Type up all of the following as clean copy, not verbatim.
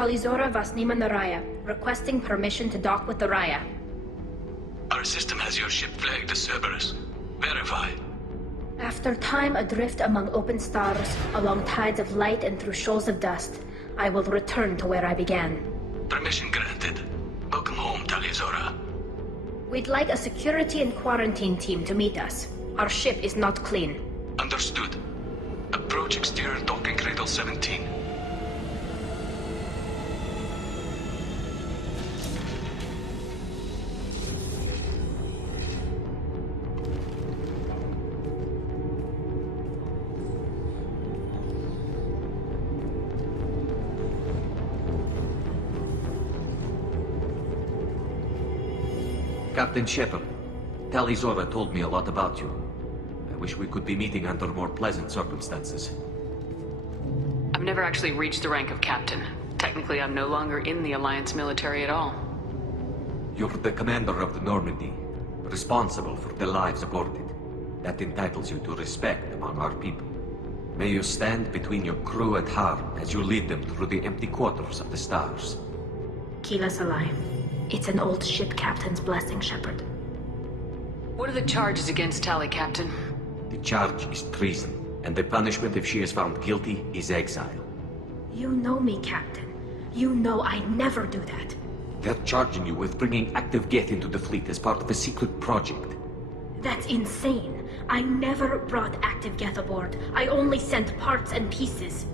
Talizora Vasnima Naraya, requesting permission to dock with the Raya. Our system has your ship flagged as Cerberus. Verify. After time adrift among open stars, along tides of light and through shoals of dust, I will return to where I began. Permission granted. Welcome home, Talizora. We'd like a security and quarantine team to meet us. Our ship is not clean. Understood. Approach exterior docking cradle 17. Captain Shepard, Talizora told me a lot about you. I wish we could be meeting under more pleasant circumstances. I've never actually reached the rank of captain. Technically, I'm no longer in the Alliance military at all. You're the commander of the Normandy, responsible for the lives aborted. That entitles you to respect among our people. May you stand between your crew and harm as you lead them through the empty quarters of the stars. Keyless alive. It's an old ship captain's blessing, Shepard. What are the charges against Tali, Captain? The charge is treason, and the punishment if she is found guilty is exile. You know me, Captain. You know I never do that. They're charging you with bringing active Geth into the fleet as part of a secret project. That's insane. I never brought active Geth aboard. I only sent parts and pieces.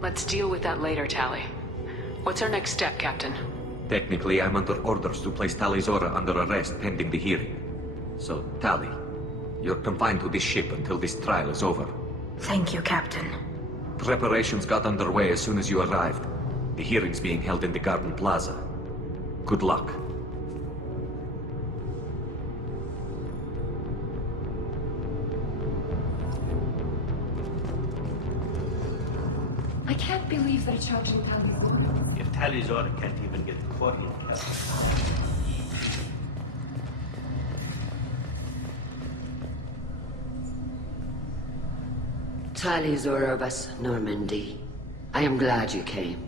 Let's deal with that later, Tali. What's our next step, Captain? Technically, I'm under orders to place Talizora under arrest pending the hearing. So, Tali, you're confined to this ship until this trial is over. Thank you, Captain. Preparations got underway as soon as you arrived. The hearing's being held in the Garden Plaza. Good luck. I can't believe they're charging Talizora. If Talizora can't even get Courtenay help. Talizora vas Normandy. I am glad you came.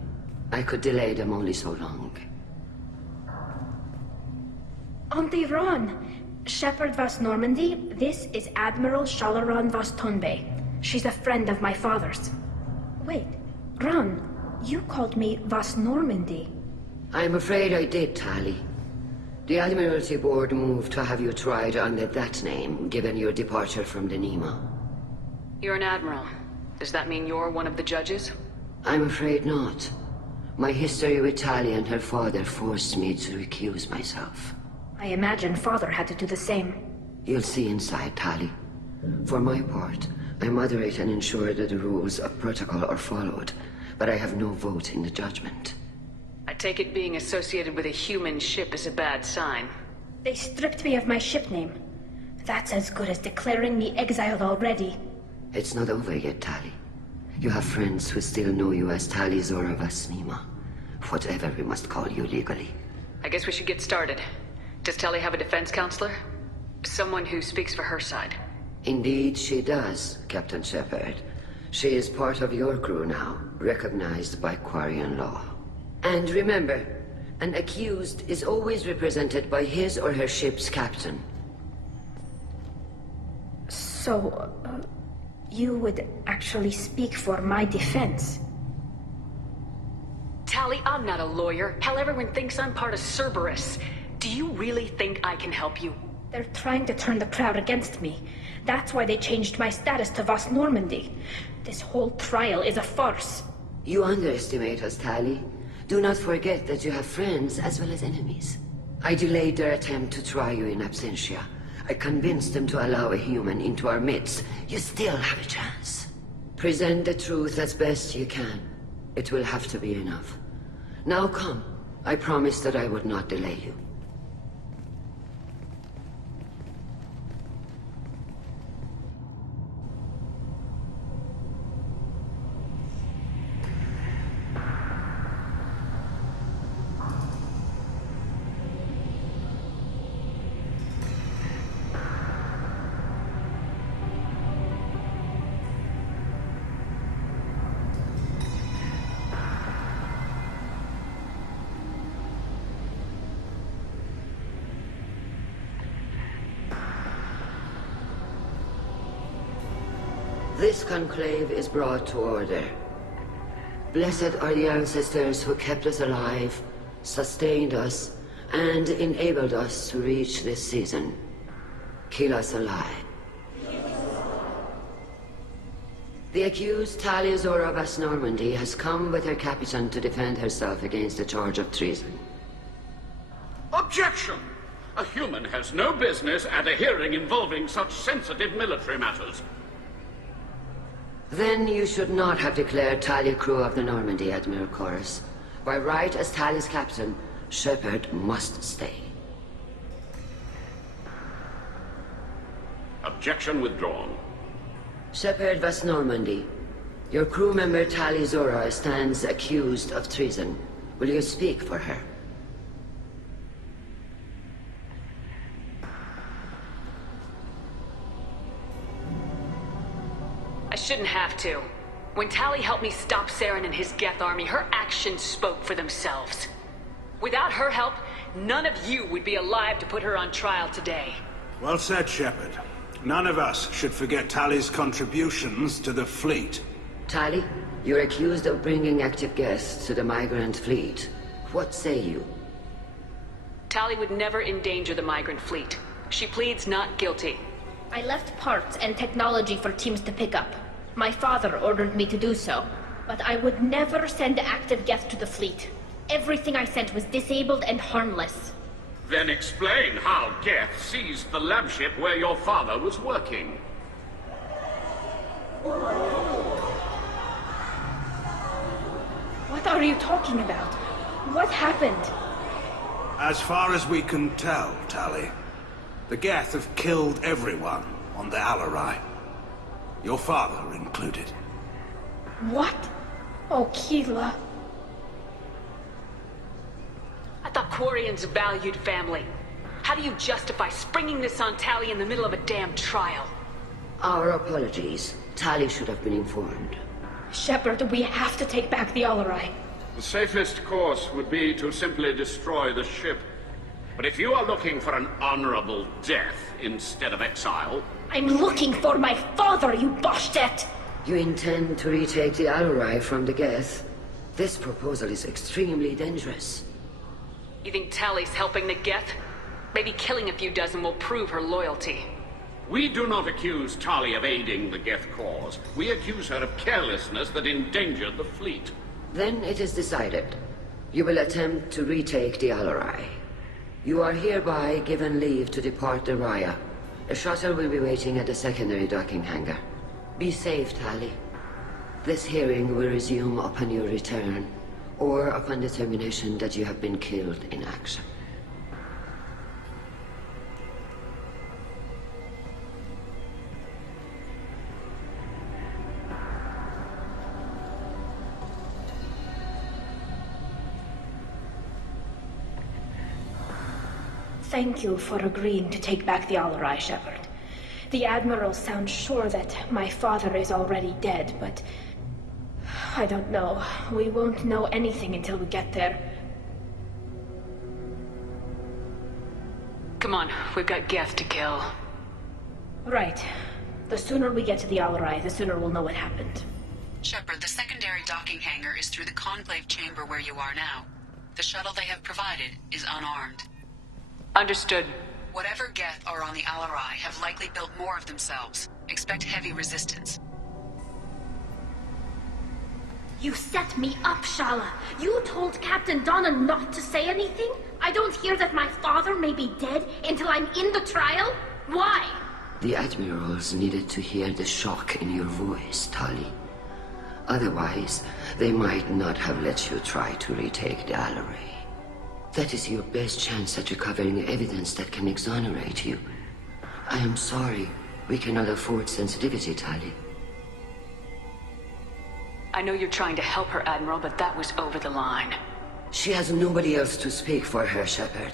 I could delay them only so long. Auntie Ron! Shepard vas Normandy, this is Admiral Shalaron vas Tonbe. She's a friend of my father's. Wait, Ron, you called me vas Normandy. I'm afraid I did, Tali. The Admiralty Board moved to have you tried under that name, given your departure from the Nema. You're an admiral. Does that mean you're one of the judges? I'm afraid not. My history with Tali and her father forced me to recuse myself. I imagine father had to do the same. You'll see inside, Tali. For my part, I moderate and ensure that the rules of protocol are followed, but I have no vote in the judgment. I take it being associated with a human ship is a bad sign. They stripped me of my ship name. That's as good as declaring me exiled already. It's not over yet, Tali. You have friends who still know you as Talizora vas Nema. Whatever we must call you legally. I guess we should get started. Does Tali have a defense counselor? Someone who speaks for her side. Indeed she does, Captain Shepard. She is part of your crew now, recognized by Quarian law. And remember, an accused is always represented by his or her ship's captain. So, you would actually speak for my defense? Tali, I'm not a lawyer. Hell, everyone thinks I'm part of Cerberus. Do you really think I can help you? They're trying to turn the crowd against me. That's why they changed my status to Vas Normandy. This whole trial is a farce. You underestimate us, Tali. Do not forget that you have friends as well as enemies. I delayed their attempt to try you in absentia. I convinced them to allow a human into our midst. You still have a chance. Present the truth as best you can. It will have to be enough. Now come. I promised that I would not delay you. This conclave is brought to order. Blessed are the ancestors who kept us alive, sustained us, and enabled us to reach this season. Kill us alive. The accused Talia Zora of Normandy has come with her captain to defend herself against a charge of treason. Objection! A human has no business at a hearing involving such sensitive military matters. Then you should not have declared Talia crew of the Normandy, Admiral Chorus. By right as Talia's captain, Shepard must stay. Objection withdrawn. Shepard was Normandy. Your crew member Talia Zora stands accused of treason. Will you speak for her? I shouldn't have to. When Tali helped me stop Saren and his Geth army, her actions spoke for themselves. Without her help, none of you would be alive to put her on trial today. Well said, Shepard. None of us should forget Tali's contributions to the fleet. Tali, you're accused of bringing active guests to the migrant fleet. What say you? Tali would never endanger the migrant fleet. She pleads not guilty. I left parts and technology for teams to pick up. My father ordered me to do so, but I would never send active guests to the fleet. Everything I sent was disabled and harmless. Then explain how Geth seized the lab ship where your father was working. What are you talking about? What happened? As far as we can tell, Tali, the Geth have killed everyone on the Alarai. Your father included. What? Oh, Keythe. I thought Quarians valued family. How do you justify springing this on Tali in the middle of a damn trial? Our apologies. Tali should have been informed. Shepard, we have to take back the Alarai. The safest course would be to simply destroy the ship. But if you are looking for an honorable death instead of exile... I'm looking for my father, you bastet! You intend to retake the Alarai from the Geth? This proposal is extremely dangerous. You think Tali's helping the Geth? Maybe killing a few dozen will prove her loyalty. We do not accuse Tali of aiding the Geth cause. We accuse her of carelessness that endangered the fleet. Then it is decided. You will attempt to retake the Alarai. You are hereby given leave to depart the Raya. A shuttle will be waiting at the secondary docking hangar. Be safe, Tali. This hearing will resume upon your return, or upon determination that you have been killed in action. Thank you for agreeing to take back the Alarai, Shepard. The Admiral sounds sure that my father is already dead, but... I don't know. We won't know anything until we get there. Come on, we've got Geth to kill. Right. The sooner we get to the Alarai, the sooner we'll know what happened. Shepard, the secondary docking hangar is through the conclave chamber where you are now. The shuttle they have provided is unarmed. Understood. Whatever Geth are on the Alarai have likely built more of themselves. Expect heavy resistance. You set me up, Shala. You told Captain Donna not to say anything? I don't hear that my father may be dead until I'm in the trial? Why? The Admirals needed to hear the shock in your voice, Tali. Otherwise, they might not have let you try to retake the Alarai. That is your best chance at recovering evidence that can exonerate you. I am sorry. We cannot afford sensitivity, Tali. I know you're trying to help her, Admiral, but that was over the line. She has nobody else to speak for her, Shepard.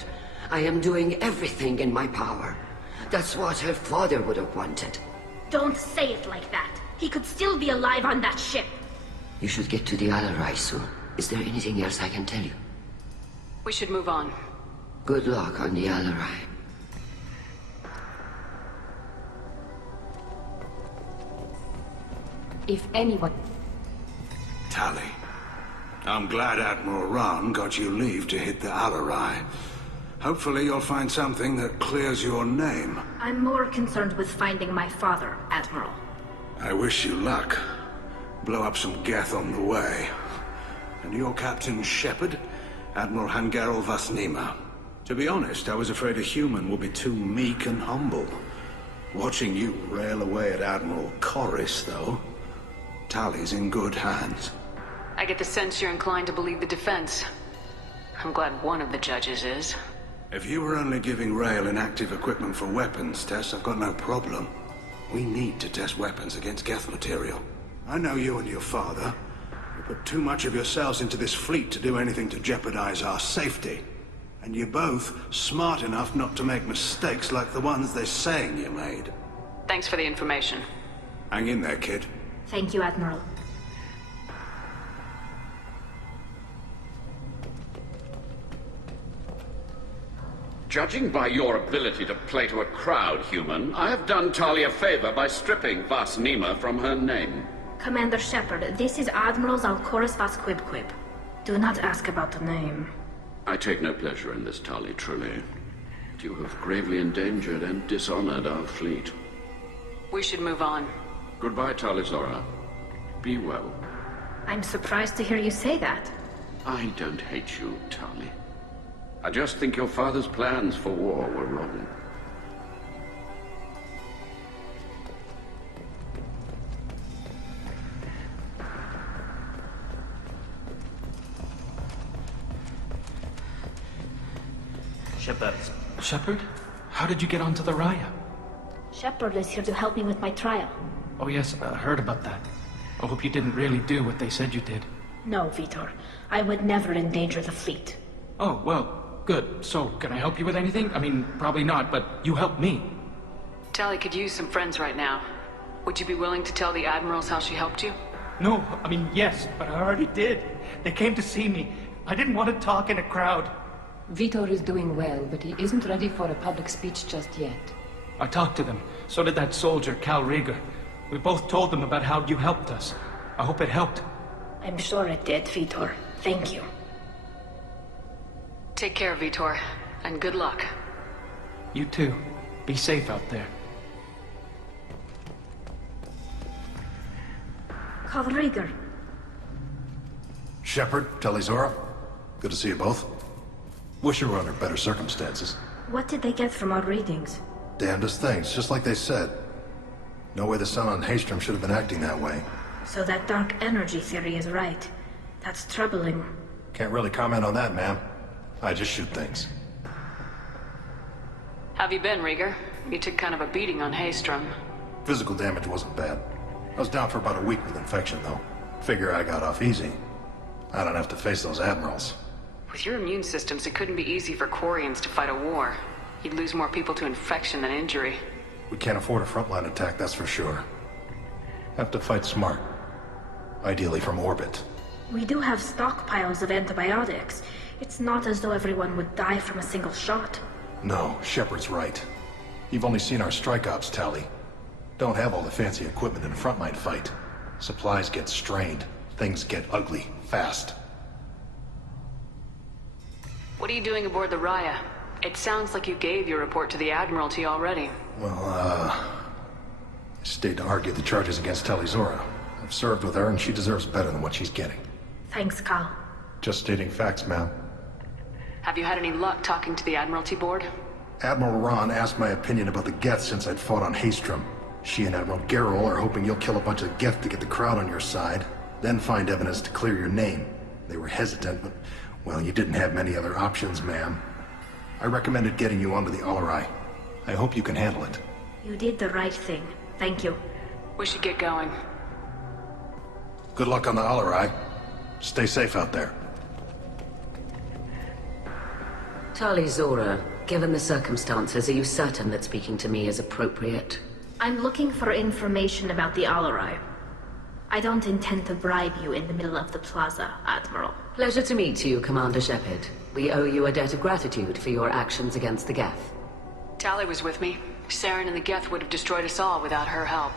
I am doing everything in my power. That's what her father would have wanted. Don't say it like that. He could still be alive on that ship. You should get to the Alarai soon. Is there anything else I can tell you? We should move on. Good luck on the Alarai. If anyone... Tali, I'm glad Admiral Rahn got you leave to hit the Alarai. Hopefully you'll find something that clears your name. I'm more concerned with finding my father, Admiral. I wish you luck. Blow up some Geth on the way. And your Captain Shepard? Admiral Hangarel Vasnima. To be honest, I was afraid a human would be too meek and humble. Watching you rail away at Admiral Corris, though, Tali's in good hands. I get the sense you're inclined to believe the defense. I'm glad one of the judges is. If you were only giving Rail inactive equipment for weapons tests, I've got no problem. We need to test weapons against Geth material. I know you and your father. You put too much of yourselves into this fleet to do anything to jeopardize our safety. And you're both smart enough not to make mistakes like the ones they're saying you made. Thanks for the information. Hang in there, kid. Thank you, Admiral. Judging by your ability to play to a crowd, human, I have done Tali a favor by stripping Vasnima from her name. Commander Shepard, this is Admiral Zalcoris Vasquibquib. Do not ask about the name. I take no pleasure in this, Tali, truly. You have gravely endangered and dishonored our fleet. We should move on. Goodbye, Tali Zora. Be well. I'm surprised to hear you say that. I don't hate you, Tali. I just think your father's plans for war were wrong. Shepard? How did you get onto the Raya? Shepard is here to help me with my trial. Oh yes, I heard about that. I hope you didn't really do what they said you did. No, Vitor. I would never endanger the fleet. Oh, well, good. So, can I help you with anything? I mean, probably not, but you helped me. Tali could use some friends right now. Would you be willing to tell the admirals how she helped you? No, I mean, yes, but I already did. They came to see me. I didn't want to talk in a crowd. Vitor is doing well, but he isn't ready for a public speech just yet. I talked to them. So did that soldier, Cal Rieger. We both told them about how you helped us. I hope it helped. I'm sure it did, Vitor. Thank you. Take care, Vitor, and good luck. You too. Be safe out there. Cal Rieger. Shepard, Telizora. Good to see you both. Wish you were under better circumstances. What did they get from our readings? Damnedest things, just like they said. No way the sun on Haystrom should have been acting that way. So that dark energy theory is right. That's troubling. Can't really comment on that, ma'am. I just shoot things. Have you been, Rieger? You took kind of a beating on Haystrom. Physical damage wasn't bad. I was down for about a week with infection, though. Figure I got off easy. I don't have to face those admirals. With your immune systems, it couldn't be easy for Quarians to fight a war. You'd lose more people to infection than injury. We can't afford a frontline attack, that's for sure. Have to fight smart. Ideally from orbit. We do have stockpiles of antibiotics. It's not as though everyone would die from a single shot. No, Shepard's right. You've only seen our strike ops tally. Don't have all the fancy equipment in a frontline fight. Supplies get strained. Things get ugly, fast. What are you doing aboard the Raya? It sounds like you gave your report to the Admiralty already. Well, I stayed to argue the charges against Telizora. I've served with her and she deserves better than what she's getting. Thanks, Cal. Just stating facts, ma'am. Have you had any luck talking to the Admiralty board? Admiral Rahn asked my opinion about the Geth since I'd fought on Haystrom. She and Admiral Gerrel are hoping you'll kill a bunch of Geth to get the crowd on your side, then find evidence to clear your name. They were hesitant, but, well, you didn't have many other options, ma'am. I recommended getting you onto the Alarai. I hope you can handle it. You did the right thing. Thank you. We should get going. Good luck on the Alarai. Stay safe out there. Telizora, given the circumstances, are you certain that speaking to me is appropriate? I'm looking for information about the Alarai. I don't intend to bribe you in the middle of the plaza, Admiral. Pleasure to meet you, Commander Shepard. We owe you a debt of gratitude for your actions against the Geth. Tali was with me. Saren and the Geth would have destroyed us all without her help.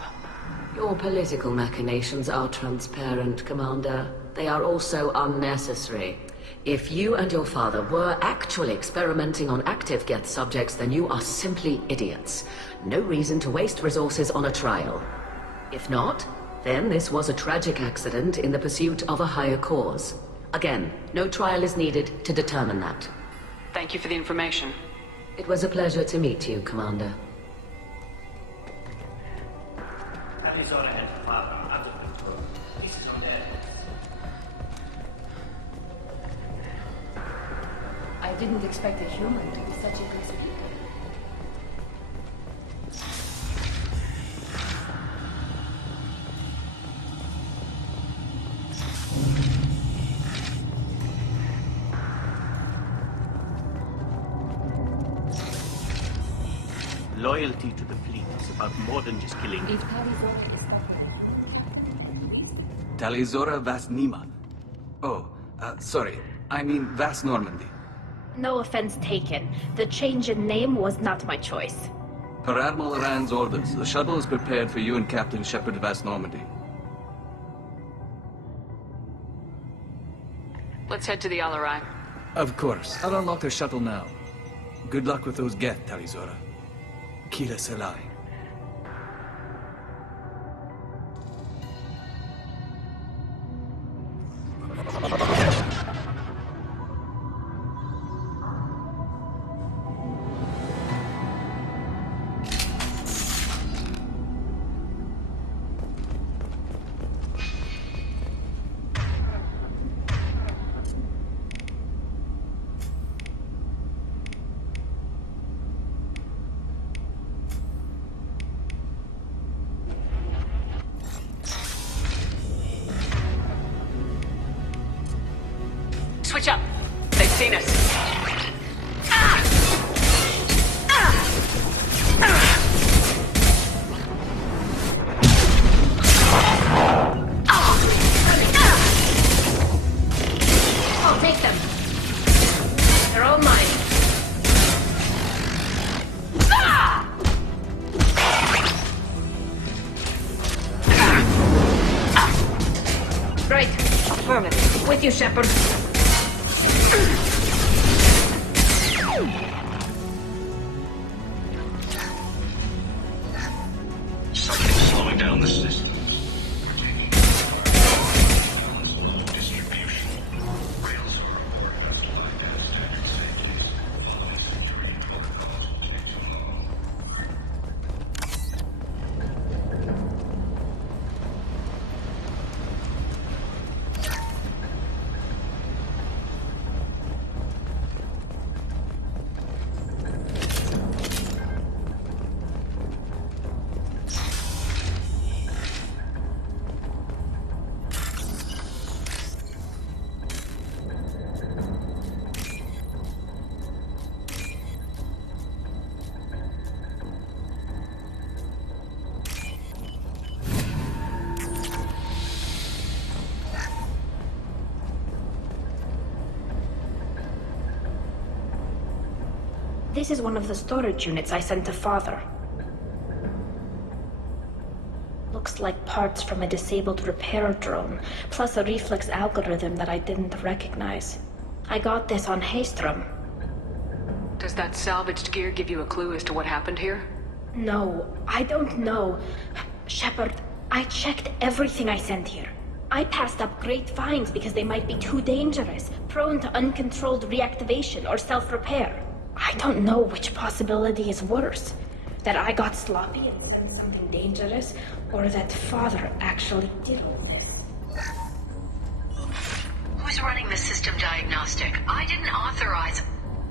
Your political machinations are transparent, Commander. They are also unnecessary. If you and your father were actually experimenting on active Geth subjects, then you are simply idiots. No reason to waste resources on a trial. If not, then this was a tragic accident in the pursuit of a higher cause. Again, no trial is needed to determine that. Thank you for the information. It was a pleasure to meet you, Commander. I didn't expect a human to be such a persecutor. Loyalty to the fleet is about more than just killing. If Talizora is Talizora Vas Nima. Oh, sorry. I mean Vas Normandy. No offense taken. The change in name was not my choice. Per Admiral Rand's orders, the shuttle is prepared for you and Captain Shepard Vas Normandy. Let's head to the Alarai. Of course. I'll unlock the shuttle now. Good luck with those Geth, Talizora. Kila Selai. Switch up. They've seen us. I'll take them. They're all mine. Right. Affirmative. With you, Shepard. Something's slowing down the system. Distribution. Rails are organized by standard safeties. Security protocols will take too long. This is one of the storage units I sent to Father. Looks like parts from a disabled repair drone, plus a reflex algorithm that I didn't recognize. I got this on Haystrom. Does that salvaged gear give you a clue as to what happened here? No, I don't know. Shepard, I checked everything I sent here. I passed up great finds because they might be too dangerous, prone to uncontrolled reactivation or self-repair. I don't know which possibility is worse. That I got sloppy and sent something dangerous, or that Father actually did all this. Who's running the system diagnostic? I didn't authorize...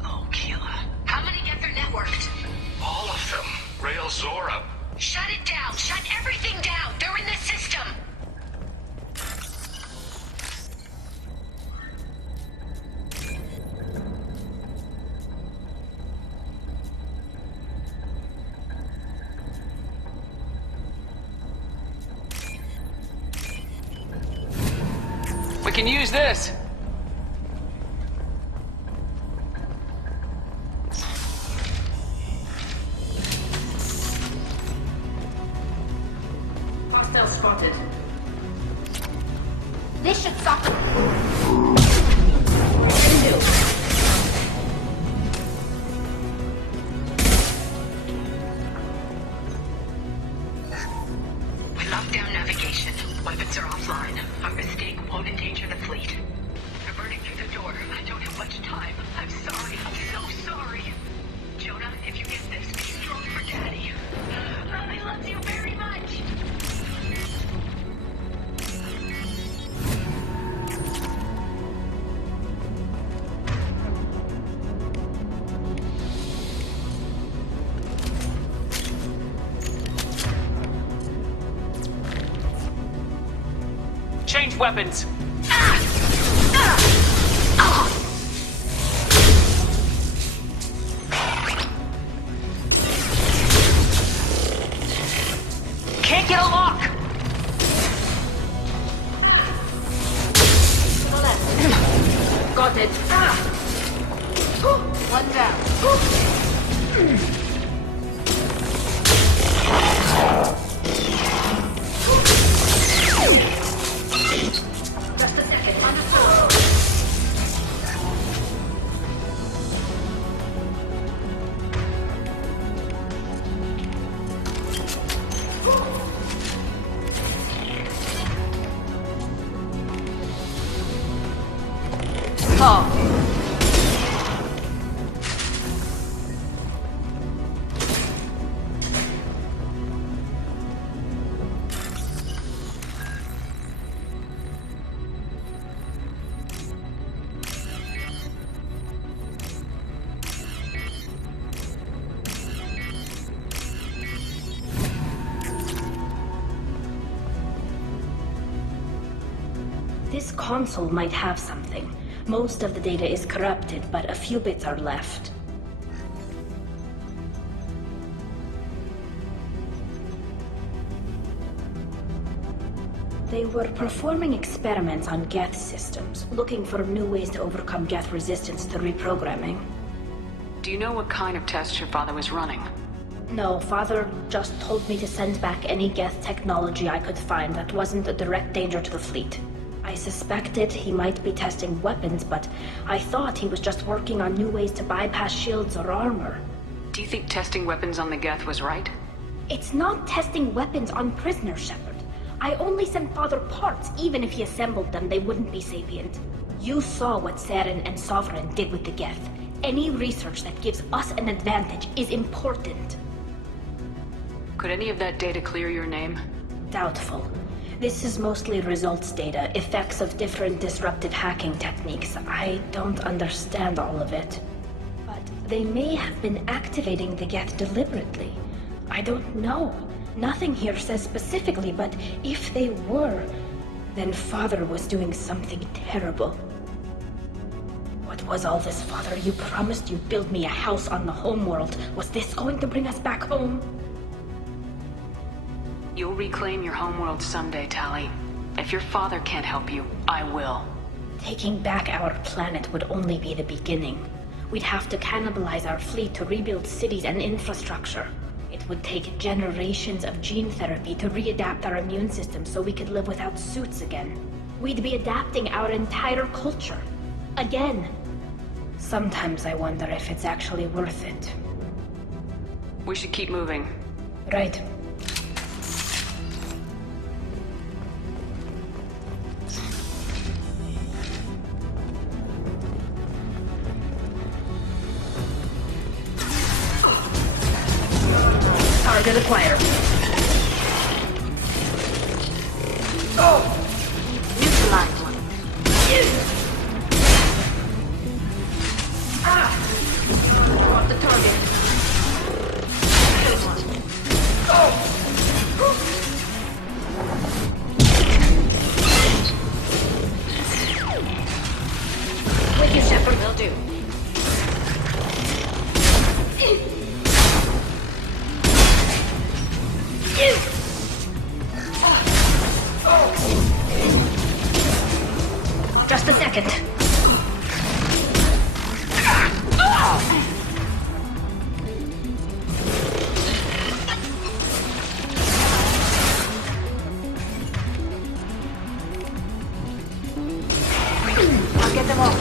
Oh, Keythe. How many get their networked? All of them. Rail Zora. Shut it down! Shut everything down! They're in the system! We can use this! Hostile spotted. This should stop them. We locked down navigation. Weapons are offline. Our mistake won't endanger the fleet. They're burning through the door. I don't have much time. I'm sorry. I'm so sorry. Jonah, if you get this, be strong for Daddy. I love you very much. Change weapons! Can't get a lock! Got it. One down. Just a second. This console might have something. Most of the data is corrupted, but a few bits are left. They were performing experiments on Geth systems, looking for new ways to overcome Geth resistance to reprogramming. Do you know what kind of tests your father was running? No, Father just told me to send back any Geth technology I could find that wasn't a direct danger to the fleet. I suspected he might be testing weapons, but I thought he was just working on new ways to bypass shields or armor. Do you think testing weapons on the Geth was right? It's not testing weapons on prisoners, Shepard. I only sent Father parts. Even if he assembled them, they wouldn't be sapient. You saw what Saren and Sovereign did with the Geth. Any research that gives us an advantage is important. Could any of that data clear your name? Doubtful. This is mostly results data, effects of different disruptive hacking techniques. I don't understand all of it. But they may have been activating the Geth deliberately. I don't know. Nothing here says specifically, but if they were, then Father was doing something terrible. What was all this, Father? You promised you'd build me a house on the homeworld. Was this going to bring us back home? You'll reclaim your homeworld someday, Tali. If your father can't help you, I will. Taking back our planet would only be the beginning. We'd have to cannibalize our fleet to rebuild cities and infrastructure. It would take generations of gene therapy to readapt our immune system so we could live without suits again. We'd be adapting our entire culture. Again. Sometimes I wonder if it's actually worth it. We should keep moving. Right. Target acquired. Neutralized one. Got the target. Killed one. With you, Shepard, will do. Just a second.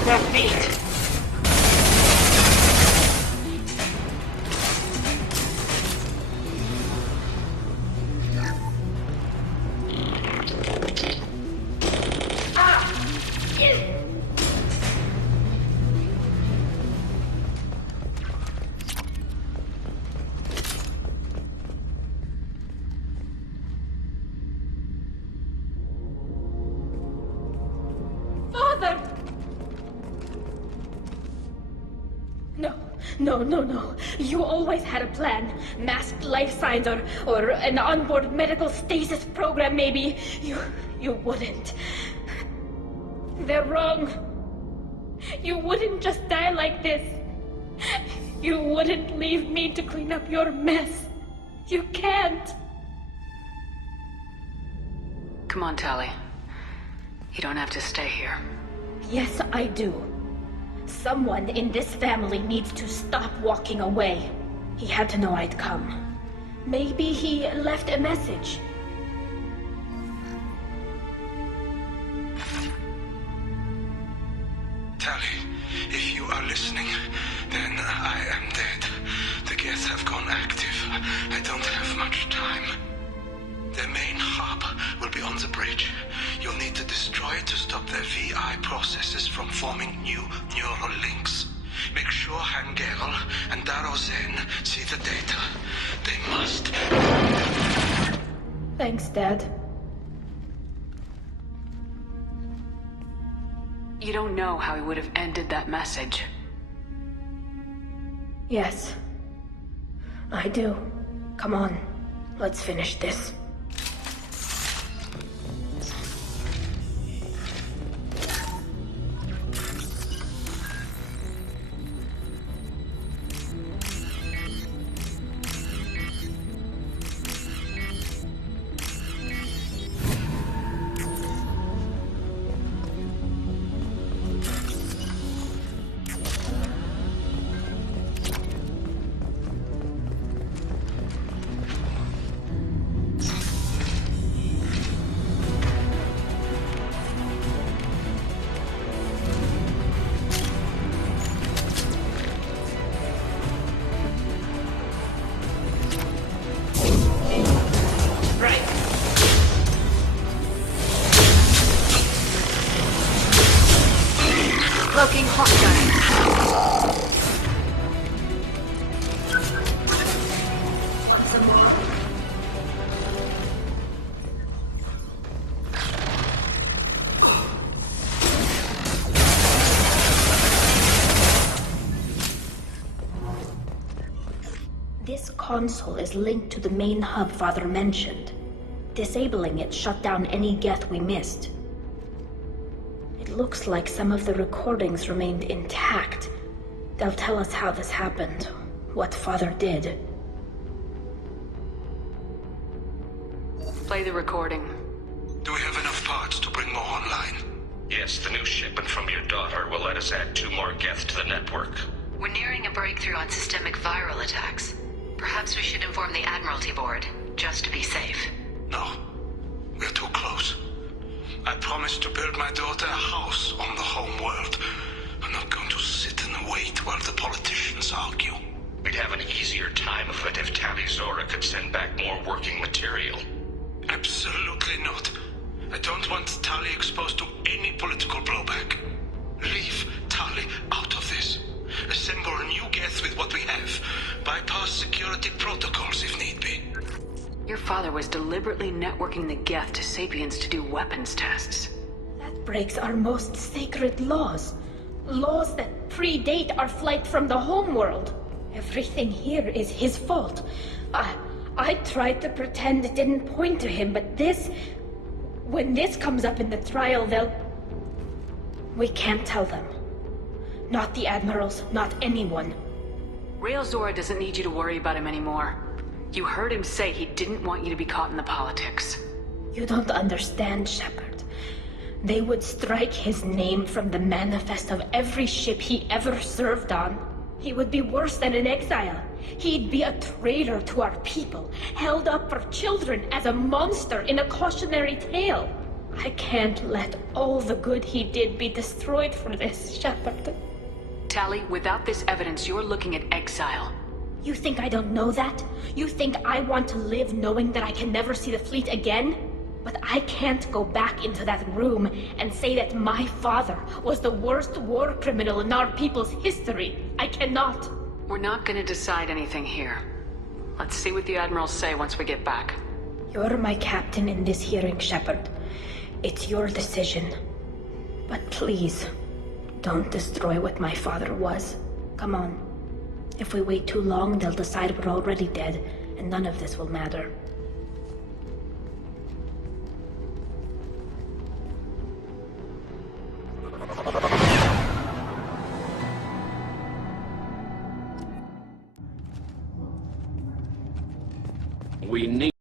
Their feet! No. You always had a plan. Masked life signs or an onboard medical stasis program, maybe. You wouldn't. They're wrong. You wouldn't just die like this. You wouldn't leave me to clean up your mess. You can't. Come on, Tali. You don't have to stay here. Yes, I do. Someone in this family needs to stop walking away. He had to know I'd come. Maybe he left a message. Tali, if you are listening, then I am dead. The Geth have gone active. I don't have much time. Their main hub will be on the bridge. You'll need to destroy it to stop their VI processes from forming new neural links. Make sure Hangerl and Darozen see the data. They must. Thanks, Dad. You don't know how he would have ended that message. Yes. I do. Come on. Let's finish this. This console is linked to the main hub Father mentioned. Disabling it shut down any Geth we missed. It looks like some of the recordings remained intact. They'll tell us how this happened, what Father did. Play the recording. Do we have enough parts to bring more online? Yes, the new shipment from your daughter will let us add 2 more Geth to the network. We're nearing a breakthrough on systemic viral attacks. Perhaps we should inform the Admiralty Board, just to be safe. No. We're too close. I promised to build my daughter a house on the home world. I'm not going to sit and wait while the politicians argue. We'd have an easier time of it if Tali Zora could send back more working material. Absolutely not. I don't want Tali exposed to any political blowback. Leave Tali out of this. Assemble a new Geth with what we have. Bypass security protocols if need be. Your father was deliberately networking the Geth to Sapiens to do weapons tests. That breaks our most sacred laws. Laws that predate our flight from the homeworld. Everything here is his fault. I tried to pretend it didn't point to him, but this... When this comes up in the trial, they'll... We can't tell them. Not the admirals, not anyone. Rael Zora doesn't need you to worry about him anymore. You heard him say he didn't want you to be caught in the politics. You don't understand, Shepard. They would strike his name from the manifest of every ship he ever served on. He would be worse than an exile. He'd be a traitor to our people, held up for children as a monster in a cautionary tale. I can't let all the good he did be destroyed for this, Shepard. Tali, without this evidence, you're looking at exile. You think I don't know that? You think I want to live knowing that I can never see the fleet again? But I can't go back into that room and say that my father was the worst war criminal in our people's history. I cannot. We're not gonna decide anything here. Let's see what the admirals say once we get back. You're my captain in this hearing, Shepard. It's your decision. But please, don't destroy what my father was. Come on. If we wait too long, they'll decide we're already dead, and none of this will matter. We need